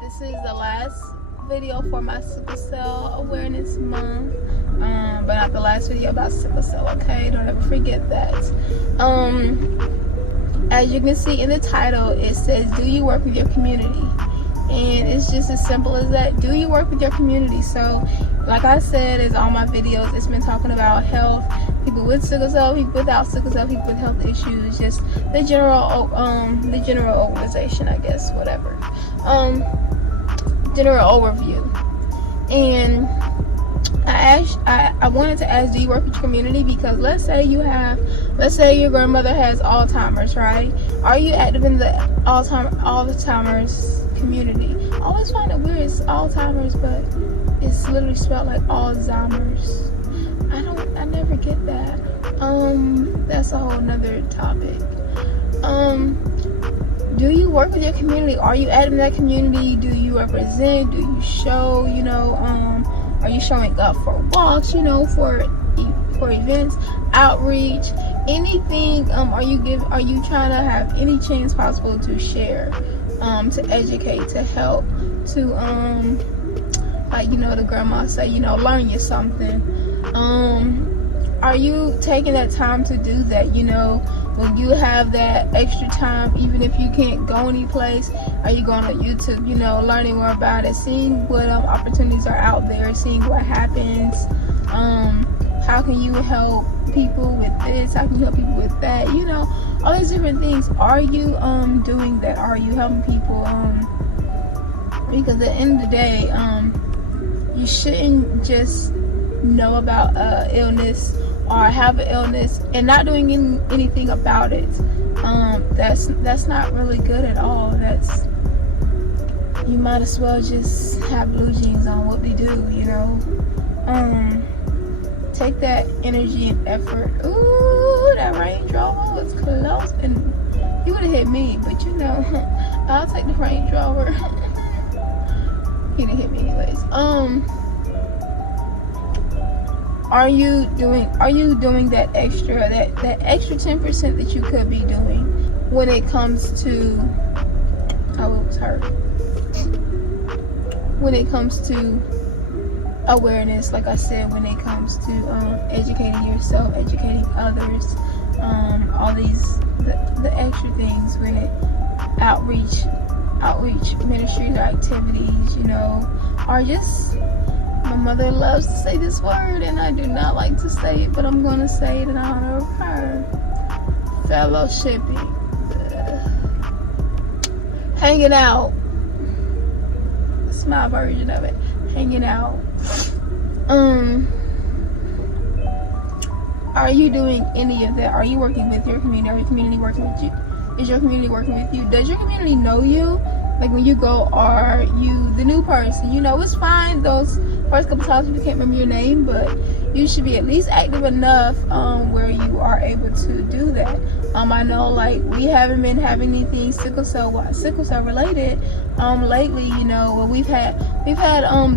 This is the last video for my sickle cell awareness month, but not the last video about sickle cell. Okay, don't ever forget that. As you can see in the title, it says, do you work with your community? And it's just as simple as that. Do you work with your community? So like I said, in all my videos, it's been talking about health, people with sickle cell, people without sickle cell, people with health issues, just the general organization, I guess, whatever. General overview. And I wanted to ask, do you work with your community? Because let's say your grandmother has Alzheimer's, right? Are you active in the Alzheimer's community? I always find it weird, it's Alzheimer's, but it's literally spelled like Alzheimer's. I never get that. That's a whole nother topic. Do you work with your community? Are you active in that community? Do you represent? Do you show? Are you showing up for walks? For events, outreach, anything? Are you trying to have any chance possible to share, to educate, to help, to the grandma say, learn you something. Are you taking that time to do that? When you have that extra time, even if you can't go any place, are you going on YouTube, learning more about it, seeing what opportunities are out there, seeing what happens, how can you help people with this, how can you help people with that, all these different things. Are you doing that? Are you helping people? Because at the end of the day, you shouldn't just know about illness or have an illness and not doing anything about it. That's not really good at all. You might as well just have blue jeans on, what they do, take that energy and effort. Ooh, that Range Rover was close, and he would have hit me, but I'll take the Range Rover. He didn't hit me anyways. Are you doing that extra 10% that you could be doing when it comes to when it comes to awareness, like I said, when it comes to educating yourself, educating others, all these the extra things, when it outreach ministries or activities, are just, my mother loves to say this word and I do not like to say it, but I'm going to say it in honor of her. Fellowshipping. Hanging out. That's my version of it. Hanging out. Are you doing any of that? Are you working with your community? Are your community working with you? Is your community working with you? Does your community know you? Like when you go, are you the new person? It's fine those first couple times you can't remember your name, but you should be at least active enough where you are able to do that. I know, like, we haven't been having anything sickle cell related lately. When we've had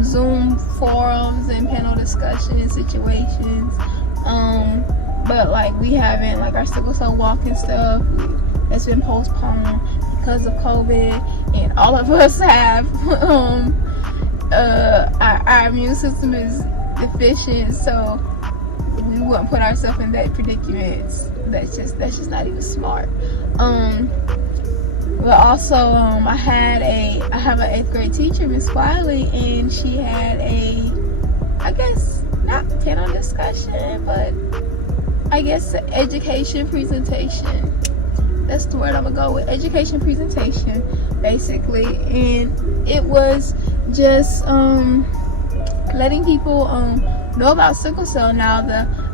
Zoom forums and panel discussion situations, but like we haven't, like, our sickle cell walk and stuff that's been postponed because of COVID, and all of us have our immune system is deficient, so we wouldn't put ourselves in that predicament. That's just not even smart. But also, I have an 8th grade teacher, Miss Wiley, and she had I guess not panel discussion, but I guess an education presentation. That's the word I'm gonna go with. Education presentation, basically, and it was just letting people know about sickle cell. Now,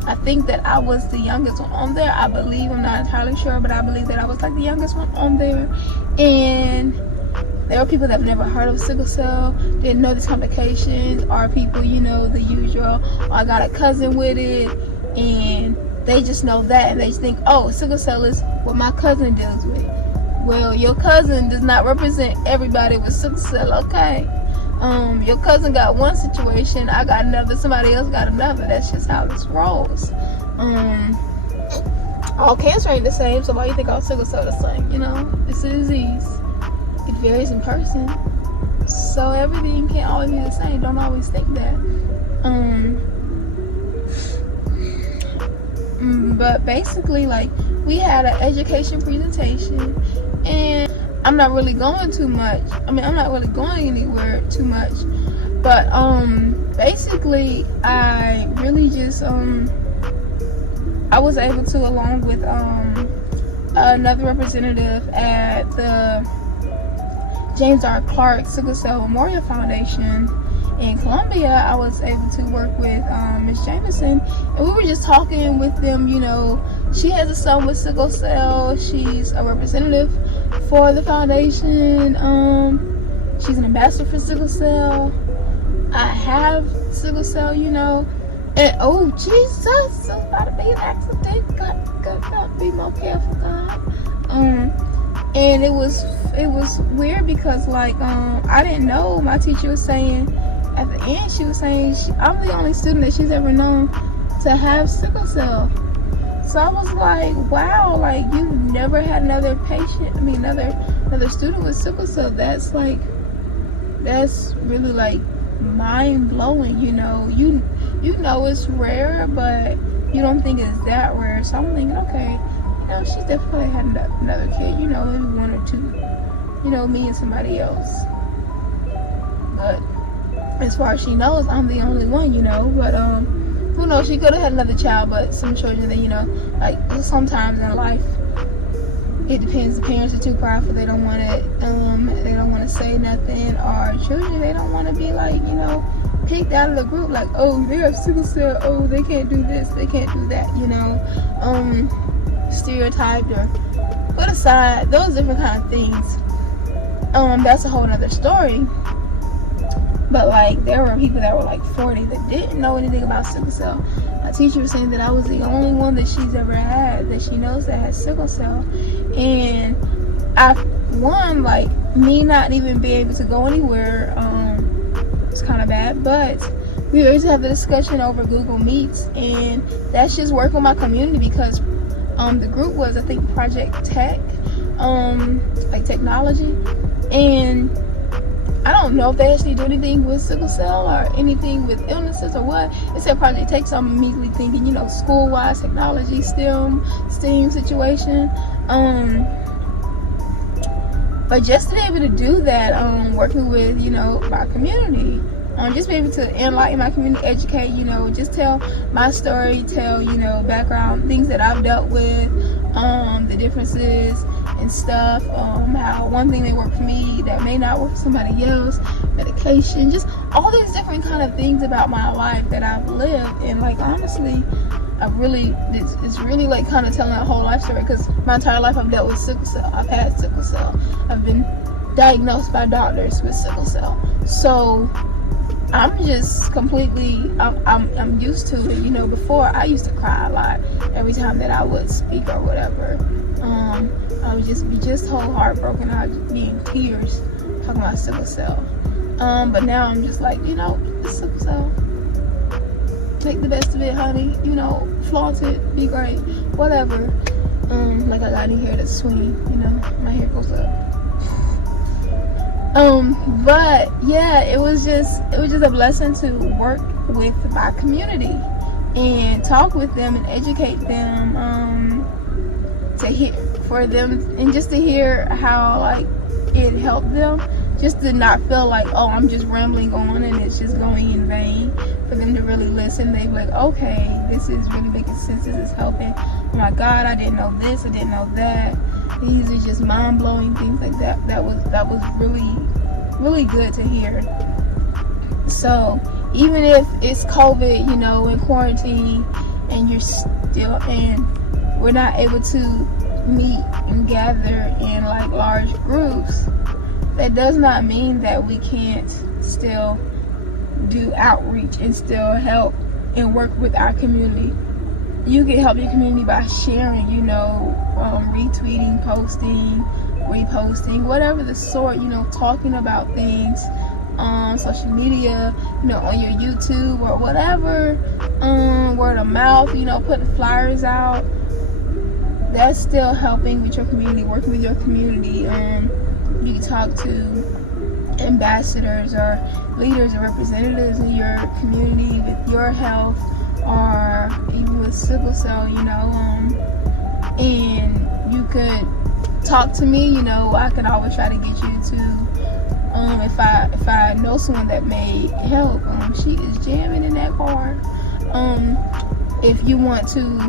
I think that I was the youngest one on there. I believe, I'm not entirely sure, but I believe that I was like the youngest one on there. And there were people that have never heard of sickle cell, didn't know the complications, or people, the usual, I got a cousin with it, and they just know that, and they just think, oh, sickle cell is what my cousin deals with. Well, your cousin does not represent everybody with sickle cell, okay? Your cousin got one situation, I got another, somebody else got another. That's just how this rolls. All cancer ain't the same, so why you think all sickle cell the same? It's a disease. It varies in person. So everything can't always be the same. Don't always think that. But basically, like, we had an education presentation, and I'm not really going too much. I mean, I'm not really going anywhere too much. But basically, I really just I was able to, along with another representative at the James R. Clark Sickle Cell Memorial Foundation in Columbia, I was able to work with Miss Jameson, and we were just talking with them. You know, she has a son with sickle cell. She's a representative for the foundation. She's an ambassador for sickle cell. I have sickle cell, you know, and oh Jesus, it's about to be an accident. Gotta be more careful, God. And it was weird because, like, I didn't know. My teacher was saying at the end, she was saying I'm the only student that she's ever known to have sickle cell. So I was like, wow, like, you've never had another patient, I mean another student with sickle cell. That's really like mind blowing, you know. You know it's rare, but you don't think it's that rare. So I'm thinking, okay, you know, she's definitely had another kid, you know, maybe one or two, you know, me and somebody else. But as far as she knows, I'm the only one, you know. But who knows, she could have had another child. But some children, that, you know, like, sometimes in life it depends. The parents are too prideful, they don't want to say nothing, or children, they don't want to be, like, you know, picked out of the group, like, oh, they have sickle cell, oh, they can't do this, they can't do that, you know, stereotyped or put aside, those different kind of things. That's a whole nother story. But, like, there were people that were like 40 that didn't know anything about sickle cell. My teacher was saying that I was the only one that she's ever had that she knows that has sickle cell. And like, me not even being able to go anywhere, it's kind of bad. But we always have the discussion over Google Meets, and that's just work on my community, because the group was, I think, Project Tech, like technology, and I don't know if they actually do anything with sickle cell or anything with illnesses or what. It said Project Tech, so I'm immediately thinking, you know, school-wise, technology, STEM situation. But just to be able to do that, working with, you know, my community, just be able to enlighten my community, educate, you know, just tell my story, tell, you know, background, things that I've dealt with, the differences and stuff, how one thing may work for me that may not work for somebody else, medication, just all these different kind of things about my life that I've lived. And, like, honestly, it's really like kind of telling a whole life story, because my entire life I've dealt with sickle cell. I've had sickle cell. I've been diagnosed by doctors with sickle cell. So I'm just completely, I'm used to it. You know, before I used to cry a lot every time that I would speak or whatever. I would just be whole heartbroken. I'd be in tears talking about sickle cell. But now I'm just like, you know, it's sickle cell. Take the best of it, honey. You know, flaunt it, be great, whatever. Like, I got any hair that's swinging, you know, my hair goes up. But yeah, it was just a blessing to work with my community and talk with them and educate them, to hear for them, and just to hear how, like, it helped them, just to not feel like, oh, I'm just rambling on and it's just going in vain. For them to really listen, they be like, okay, this is really making sense, this is helping. Oh my God, I didn't know this, I didn't know that. These are just mind-blowing things like that. That was really, really good to hear. So even if it's COVID, you know, in quarantine, and we're not able to meet and gather in, like, large groups, that does not mean that we can't still do outreach and still help and work with our community. You can help your community by sharing, you know, retweeting, posting, reposting, whatever the sort, you know, talking about things on social media, you know, on your YouTube or whatever, word of mouth, you know, putting flyers out. That's still helping with your community, working with your community. You can talk to ambassadors or leaders or representatives in your community with your health, or even with sickle cell, and you could talk to me, I can always try to get you to, if I know someone that may help. She is jamming in that car. If you want to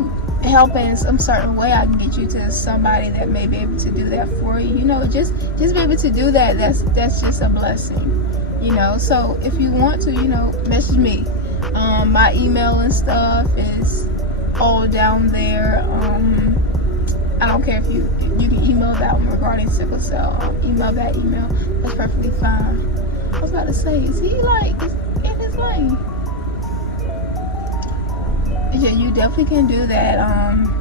help in some certain way, I can get you to somebody that may be able to do that for you. Just be able to do that. That's just a blessing. So if you want to, message me. My email and stuff is all down there. I don't care if you can email that one regarding sickle cell. Email that email. That's perfectly fine. I was about to say, is he in his lane? Yeah, you definitely can do that.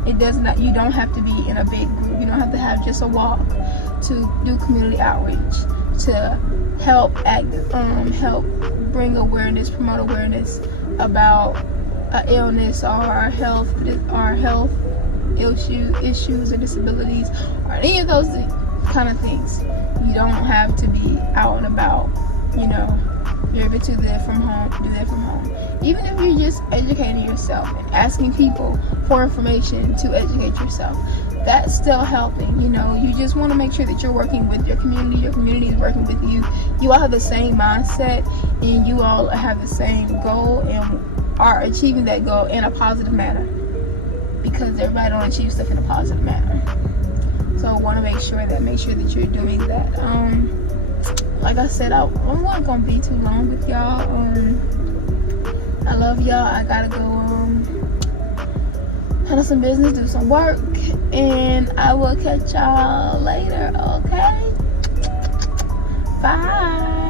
You don't have to be in a big group. You don't have to have just a walk to do community outreach, to help bring awareness, promote awareness about an illness or health issues or disabilities or any of those kind of things. You don't have to be out and about. You're able to do that from home. Even if you're just educating yourself and asking people for information to educate yourself, that's still helping. You just want to make sure that you're working with your community is working with you. You all have the same mindset, and you all have the same goal and are achieving that goal in a positive manner, because everybody don't achieve stuff in a positive manner. So I want to make sure that you're doing that. Like I said, I'm not gonna be too long with y'all. I love y'all. I gotta go handle some business, do some work, and I will catch y'all later. Okay, bye.